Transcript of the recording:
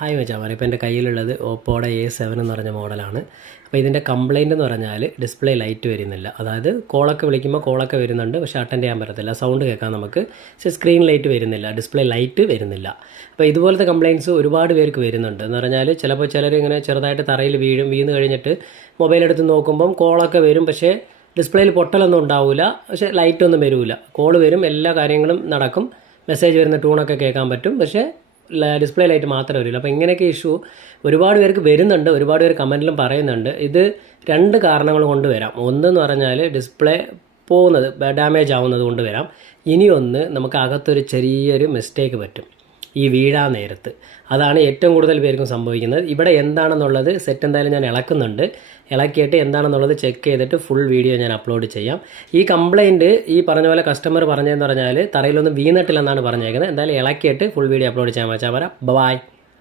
Hi മച്ചാമാരെ, ഇപ്പോൾ എൻ്റെ കയ്യിലുള്ളത് ഓപ്പോയുടെ A7 എന്ന് പറഞ്ഞ മോഡലാണ്. അപ്പോൾ ഇതിൻ്റെ കംപ്ലയിൻ്റ് എന്ന് പറഞ്ഞാൽ ഡിസ്പ്ലേ ലൈറ്റ് വരുന്നില്ല. അതായത് കോളൊക്കെ വിളിക്കുമ്പോൾ കോളൊക്കെ വരുന്നുണ്ട്, പക്ഷേ അറ്റൻഡ് ചെയ്യാൻ പറ്റത്തില്ല. സൗണ്ട് കേൾക്കാൻ നമുക്ക്, പക്ഷേ സ്ക്രീൻ ലൈറ്റ് വരുന്നില്ല, ഡിസ്പ്ലേ ലൈറ്റ് വരുന്നില്ല. അപ്പോൾ ഇതുപോലത്തെ കംപ്ലയിൻറ്റ്സ് ഒരുപാട് പേർക്ക് വരുന്നുണ്ട്. എന്ന് പറഞ്ഞാൽ ചിലപ്പോൾ ചിലർ ഇങ്ങനെ ചെറുതായിട്ട് തറയിൽ വീണ് കഴിഞ്ഞിട്ട് മൊബൈൽ എടുത്ത് നോക്കുമ്പം കോളൊക്കെ വരും, പക്ഷേ ഡിസ്പ്ലേയിൽ പൊട്ടലൊന്നും ഉണ്ടാവില്ല, പക്ഷേ ലൈറ്റൊന്നും വരില്ല. കോൾ വരും, എല്ലാ കാര്യങ്ങളും നടക്കും, മെസ്സേജ് വരുന്ന ടൂണൊക്കെ കേൾക്കാൻ പറ്റും, പക്ഷേ ഡിസ്പ്ലേ ലൈറ്റ് മാത്രമേ വരില്ല. അപ്പോൾ ഇങ്ങനെയൊക്കെ ഇഷ്യൂ ഒരുപാട് പേർക്ക് വരുന്നുണ്ട്, ഒരുപാട് പേര് കമൻറ്റിലും പറയുന്നുണ്ട്. ഇത് രണ്ട് കാരണങ്ങൾ കൊണ്ട് വരാം. ഒന്നെന്ന് പറഞ്ഞാൽ ഡിസ്പ്ലേ പോകുന്നത്, ഡാമേജ് ആവുന്നത് കൊണ്ട് വരാം. ഇനിയൊന്ന് നമുക്ക് അകത്തൊരു ചെറിയൊരു മിസ്റ്റേക്ക് പറ്റും ഈ വീഴാൻ നേരത്ത്. അതാണ് ഏറ്റവും കൂടുതൽ പേർക്കും സംഭവിക്കുന്നത്. ഇവിടെ എന്താണെന്നുള്ളത് സെറ്റ് എന്തായാലും ഞാൻ ഇളക്കിയിട്ട് എന്താണെന്നുള്ളത് ചെക്ക് ചെയ്തിട്ട് ഫുൾ വീഡിയോ ഞാൻ അപ്ലോഡ് ചെയ്യാം. ഈ കംപ്ലയിൻറ്റ് ഈ പറഞ്ഞ പോലെ കസ്റ്റമർ പറഞ്ഞതെന്ന് പറഞ്ഞാൽ തറയിലൊന്നും വീണിട്ടില്ലെന്നാണ് പറഞ്ഞേക്കുന്നത്. എന്തായാലും ഇളക്കിയിട്ട് ഫുൾ വീഡിയോ അപ്ലോഡ് ചെയ്യാൻ വെച്ചാൽ പറയാം. ബൈ.